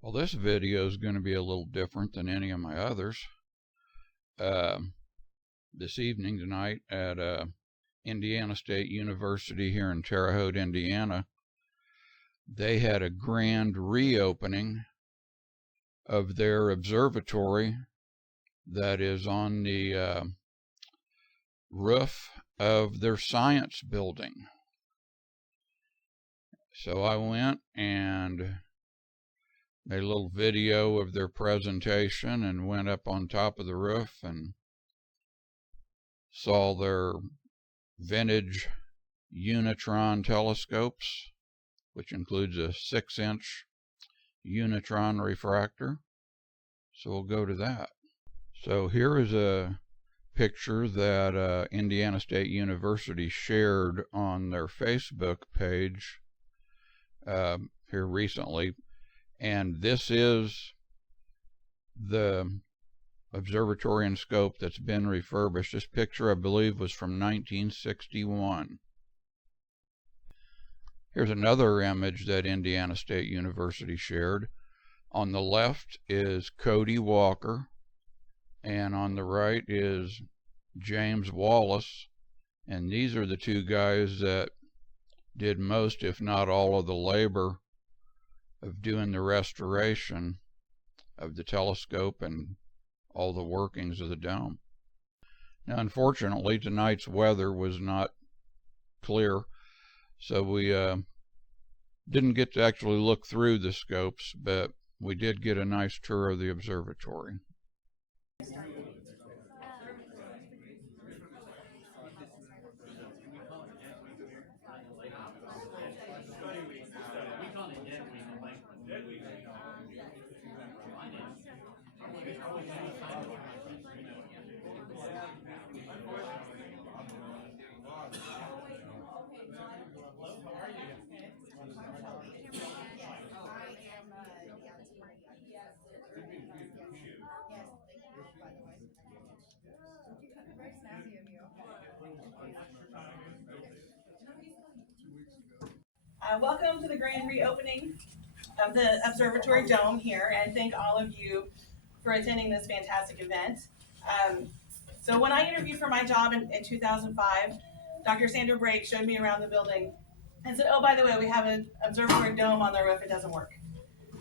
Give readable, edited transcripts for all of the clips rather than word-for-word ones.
Well, this video is going to be a little different than any of my others. This evening tonight at Indiana State University here in Terre Haute, Indiana, they had a grand reopening of their observatory that is on the roof of their science building. So I went and made a little video of their presentation and went up on top of the roof and saw their vintage Unitron telescopes, which includes a 6-inch Unitron refractor. So we'll go to that. So here is a picture that Indiana State University shared on their Facebook page here recently. And this is the observatory and scope that's been refurbished. This picture, I believe, was from 1961. Here's another image that Indiana State University shared. On the left is Cody Walker, and on the right is James Wallace. And these are the two guys that did most, if not all, of the labor of doing the restoration of the telescope and all the workings of the dome. Now, unfortunately, tonight's weather was not clear, so we didn't get to actually look through the scopes, but we did get a nice tour of the observatory. Welcome to the grand reopening of the Observatory Dome here, and thank all of you for attending this fantastic event. So when I interviewed for my job in 2005, Dr. Sandra Brake showed me around the building and said, oh, by the way, we have an observatory dome on the roof, it doesn't work.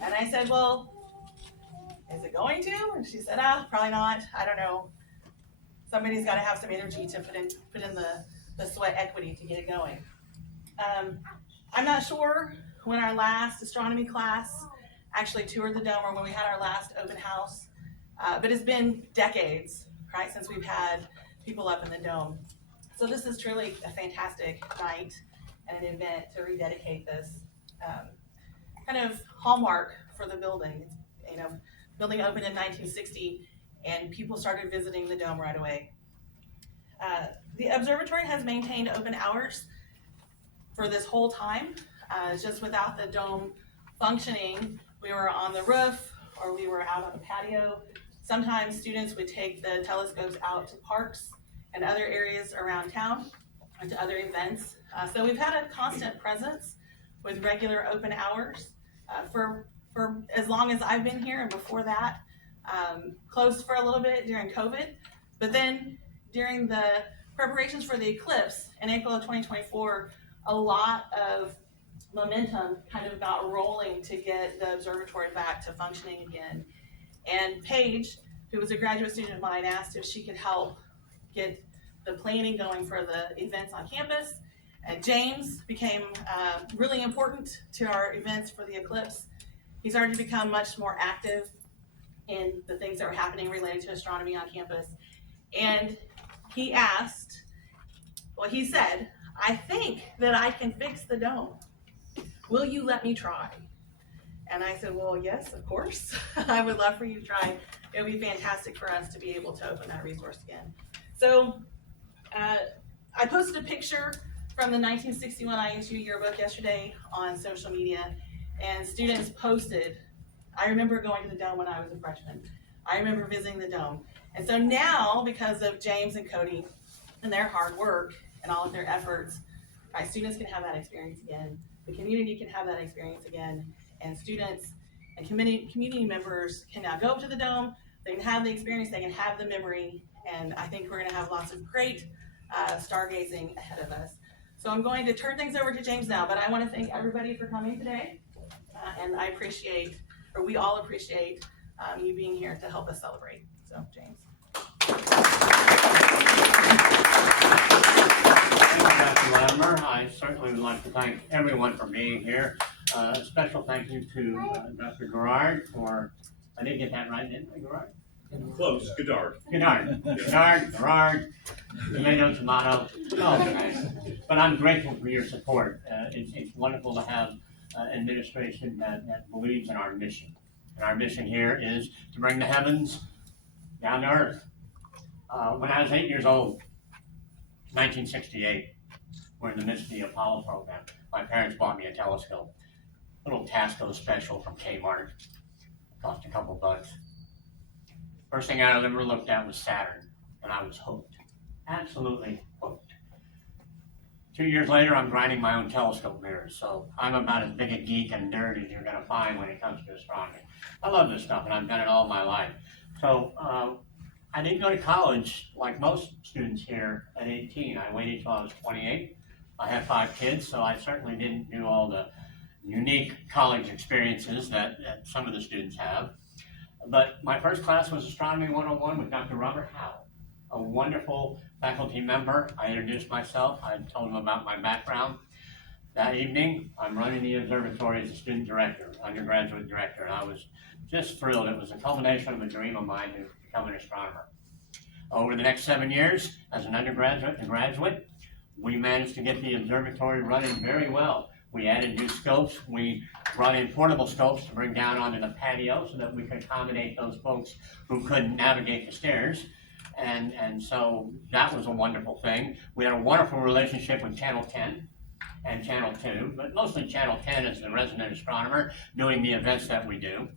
And I said, well, is it going to? And she said, probably not, I don't know. Somebody's got to have some energy to put in the sweat equity to get it going. I'm not sure when our last astronomy class actually toured the dome or when we had our last open house, but it's been decades, right, since we've had people up in the dome. So this is truly a fantastic night and an event to rededicate this kind of hallmark for the building. You know, building opened in 1960 and people started visiting the dome right away. The observatory has maintained open hours for this whole time. Just without the dome functioning, we were on the roof or we were out on the patio. Sometimes students would take the telescopes out to parks and other areas around town and to other events. So we've had a constant presence with regular open hours for as long as I've been here, and before that, closed for a little bit during COVID. But then during the preparations for the eclipse in April of 2024, a lot of momentum kind of got rolling to get the observatory back to functioning again. And Paige, who was a graduate student of mine, asked if she could help get the planning going for the events on campus. And James became really important to our events for the eclipse. He's already become much more active in the things that were happening related to astronomy on campus. And he asked, well, he said, I think that I can fix the dome. Will you let me try? And I said, well, yes, of course. I would love for you to try. It would be fantastic for us to be able to open that resource again. So I posted a picture from the 1961 ISU yearbook yesterday on social media, and students posted, I remember going to the dome when I was a freshman. I remember visiting the dome. And so now, because of James and Cody and their hard work and all of their efforts, right, students can have that experience again. The community can have that experience again. And students And community members can now go up to the dome, they can have the experience, they can have the memory, and I think we're gonna have lots of great stargazing ahead of us. So I'm going to turn things over to James now, but I wanna thank everybody for coming today. And I appreciate, or we all appreciate, you being here to help us celebrate. So, James. Thank you, Dr. Latimer. I certainly would like to thank everyone for being here. A special thank you to Dr. Gerard for, I didn't get that right, didn't I, Gerard? Close, Godard. Gerard, tomato. Oh, but I'm grateful for your support. It's wonderful to have administration that believes in our mission. And our mission here is to bring the heavens down to earth. When I was 8 years old, 1968, we're in the midst of the Apollo program. My parents bought me a telescope, a little Tasco special from Kmart. Cost a couple bucks. First thing I ever looked at was Saturn, and I was hooked, absolutely hooked. 2 years later, I'm grinding my own telescope mirrors, so I'm about as big a geek and nerd as you're gonna find when it comes to astronomy. I love this stuff, and I've done it all my life. So I didn't go to college like most students here at 18. I waited till I was 28. I have 5 kids, so I certainly didn't do all the unique college experiences that some of the students have. But my first class was Astronomy 101 with Dr. Robert Howell, a wonderful faculty member. I introduced myself. I told him about my background. That evening, I'm running the observatory as a student director, undergraduate director, and I was just thrilled. It was a culmination of a dream of mine to become an astronomer. Over the next 7 years, as an undergraduate and graduate, we managed to get the observatory running very well. We added new scopes. We brought in portable scopes to bring down onto the patio so that we could accommodate those folks who couldn't navigate the stairs. And so that was a wonderful thing. We had a wonderful relationship with Channel 10 and Channel 2, but mostly Channel 10 as the resident astronomer doing the events that we do.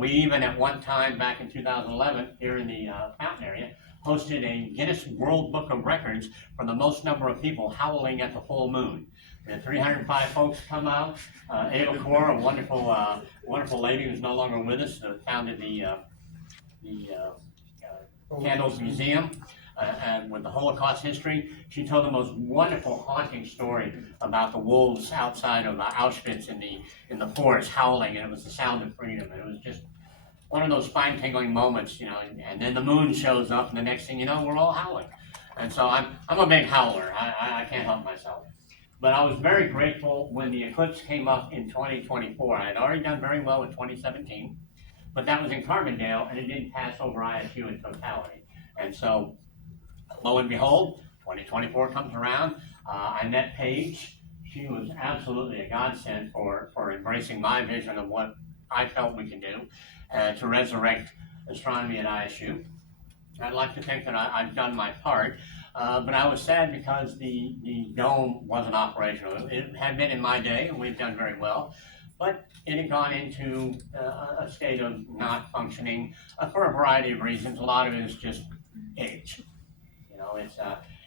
We even at one time back in 2011 here in the Fountain area hosted a Guinness World Book of Records for the most number of people howling at the full moon. We had 305 folks come out. Ava Kaur, a wonderful lady who's no longer with us, founded the Candles Museum and with the Holocaust history. She told the most wonderful, haunting story about the wolves outside of Auschwitz in the forest howling, and it was the sound of freedom. And it was just one of those spine-tingling moments, you know. And then the moon shows up, and the next thing you know, we're all howling. And so I'm a big howler. I can't help myself. But I was very grateful when the eclipse came up in 2024. I had already done very well in 2017, but that was in Carbondale, and it didn't pass over ISU in totality. And so, lo and behold, 2024 comes around. I met Paige. She was absolutely a godsend for embracing my vision of what I felt we can do to resurrect astronomy at ISU. I'd like to think that I've done my part. But I was sad because the dome wasn't operational. It had been in my day, and we've done very well, but it had gone into a state of not functioning for a variety of reasons. A lot of it is just age. You know, it's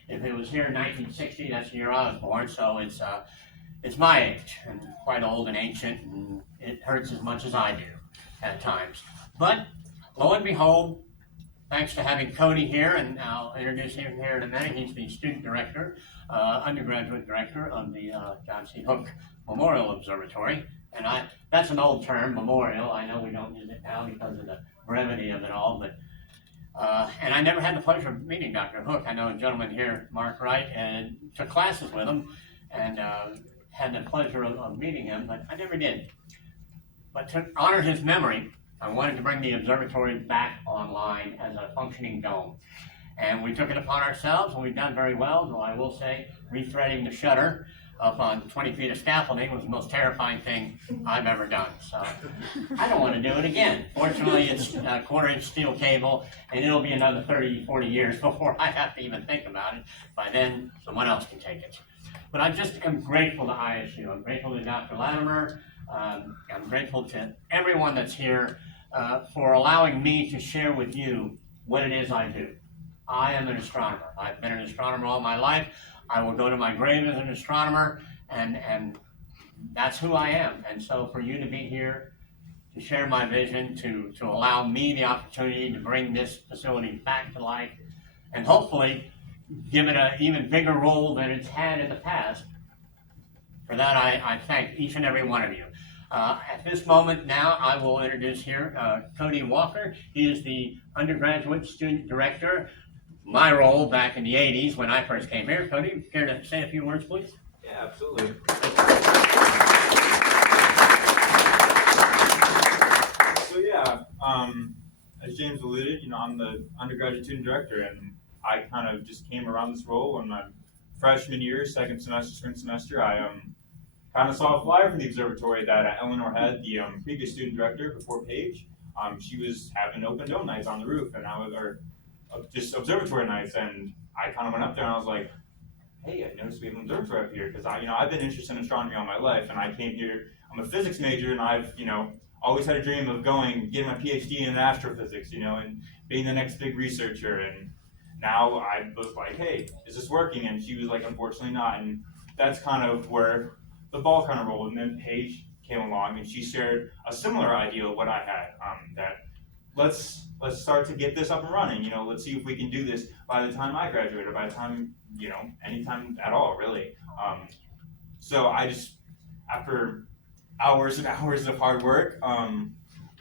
if it was here in 1960, that's the year I was born, so it's my age and quite old and ancient, and it hurts as much as I do at times. But lo and behold, thanks to having Cody here, and I'll introduce him here in a minute. He's the student director, undergraduate director of the John C. Hooke Memorial Observatory. And that's an old term, memorial. I know we don't use it now because of the brevity of it all, but and I never had the pleasure of meeting Dr. Hooke. I know a gentleman here, Mark Wright, and took classes with him, and had the pleasure of meeting him, but I never did. But to honor his memory, I wanted to bring the observatory back online as a functioning dome. And we took it upon ourselves, and we've done very well, though I will say rethreading the shutter up on 20 feet of scaffolding was the most terrifying thing I've ever done. So I don't want to do it again. Fortunately, it's a 1/4-inch steel cable, and it'll be another 30, 40 years before I have to even think about it. By then, someone else can take it. But I just am grateful to ISU. I'm grateful to Dr. Latimer. I'm grateful to everyone that's here for allowing me to share with you what it is I do. I am an astronomer. I've been an astronomer all my life. I will go to my grave as an astronomer, and that's who I am. And so for you to be here to share my vision, to allow me the opportunity to bring this facility back to life, and hopefully give it an even bigger role than it's had in the past. For that, I thank each and every one of you. At this moment now, I will introduce here Cody Walker. He is the undergraduate student director. My role back in the 80s when I first came here. Cody, care to say a few words, please? Yeah, absolutely. So yeah, as James alluded, I'm the undergraduate student director, and I kind of just came around this role in my freshman year, second semester, spring semester. I kind of saw a flyer from the observatory that Eleanor had, the previous student director before Paige. She was having open dome nights on the roof, and just observatory nights, and I kind of went up there and I was like, hey, I noticed we have an observatory up here, because I've been interested in astronomy all my life, and I came here. I'm a physics major, and I've always had a dream of getting my PhD in astrophysics, and being the next big researcher. And now I was like, hey, is this working? And she was like, unfortunately not. And that's kind of where the ball kind of rolled. And then Paige came along, and she shared a similar idea of what I had, that let's start to get this up and running. Let's see if we can do this by the time I graduate, or by the time, anytime at all, really. So I just, after hours and hours of hard work,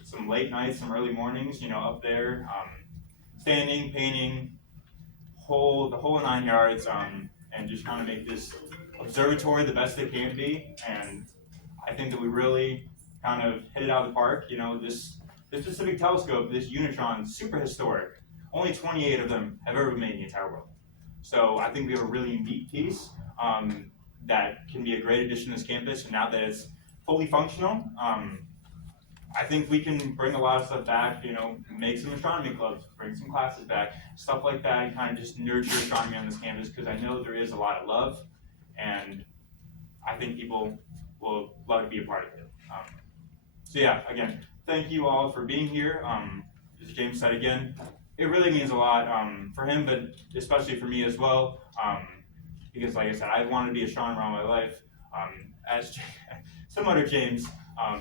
some late nights, some early mornings, up there, standing, painting, the whole 9 yards, and just trying to make this observatory the best it can be. And I think that we really kind of hit it out of the park. This specific telescope, this Unitron, super historic. Only 28 of them have ever been made in the entire world. So I think we have a really unique piece that can be a great addition to this campus. And now that it's fully functional, I think we can bring a lot of stuff back, make some astronomy clubs, bring some classes back, stuff like that, and kind of just nurture astronomy on this campus, because I know there is a lot of love, and I think people will love to be a part of it. So yeah, again, thank you all for being here. As James said again, it really means a lot for him, but especially for me as well, because like I said, I've wanted to be an astronomer all my life, as similar to James.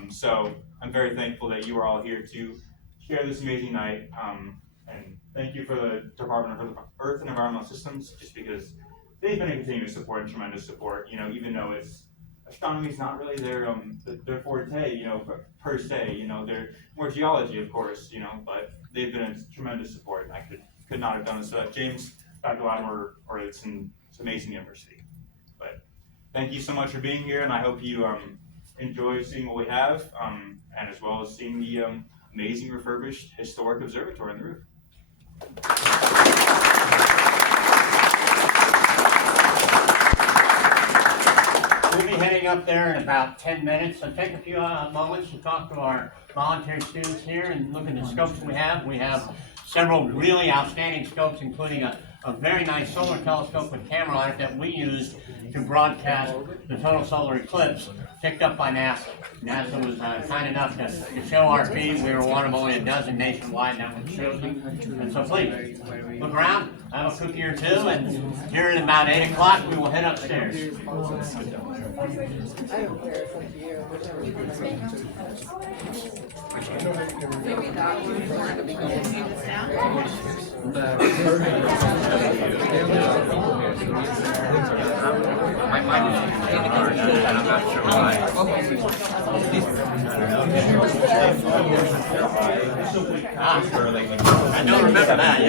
So I'm very thankful that you are all here to share this amazing night. And thank you for the Department of Earth and Environmental Systems, just because they've been a continuous support and tremendous support. Even though astronomy is not really their forte, per se. They're more geology, of course, but they've been a tremendous support, and I could not have done this without James, Dr. Latimer, or it's amazing university. But thank you so much for being here, and I hope you enjoy seeing what we have, and as well as seeing the amazing refurbished historic observatory on the roof. We'll be heading up there in about 10 minutes, so take a few moments to talk to our volunteer students here and look at the scopes we have. We have several really outstanding scopes, including a very nice solar telescope with camera on it that we use to broadcast the total solar eclipse, picked up by NASA. NASA was kind enough to show our feed. We were one of only a dozen nationwide that was chosen. And so please, look around, have a cookie or two, and here at about 8 o'clock, we will head upstairs. I don't care, it's like you, whichever you maybe that one, or it could be My mind is and I'm not sure why. I don't remember that,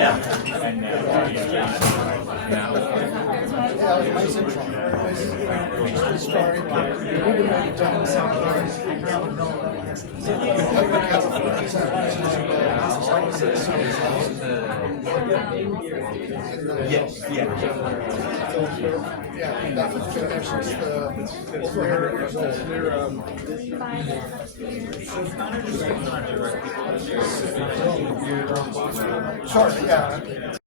Yes, Yeah, that was connections Sure, yeah.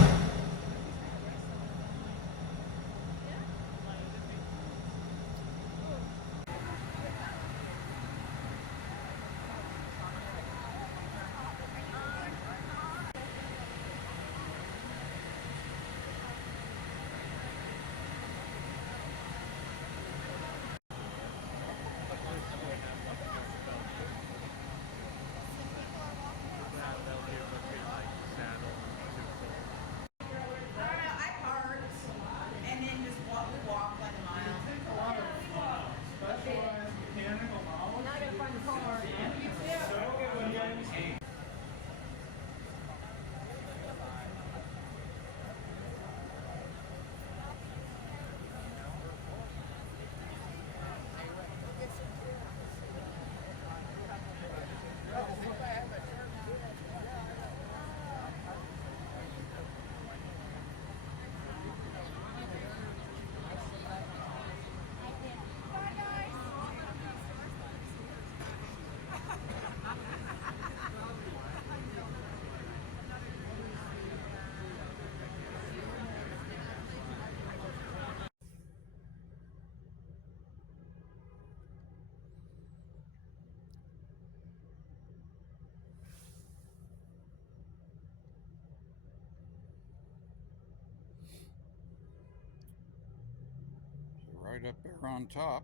Right up there on top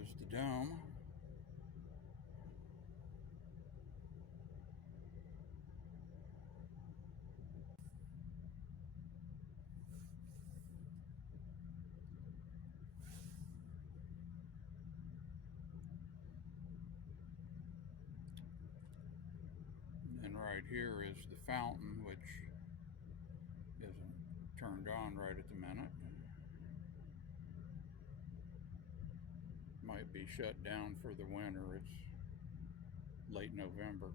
is the dome. And right here is the fountain, which isn't turned on right at the minute. Might be shut down for the winter. It's late November.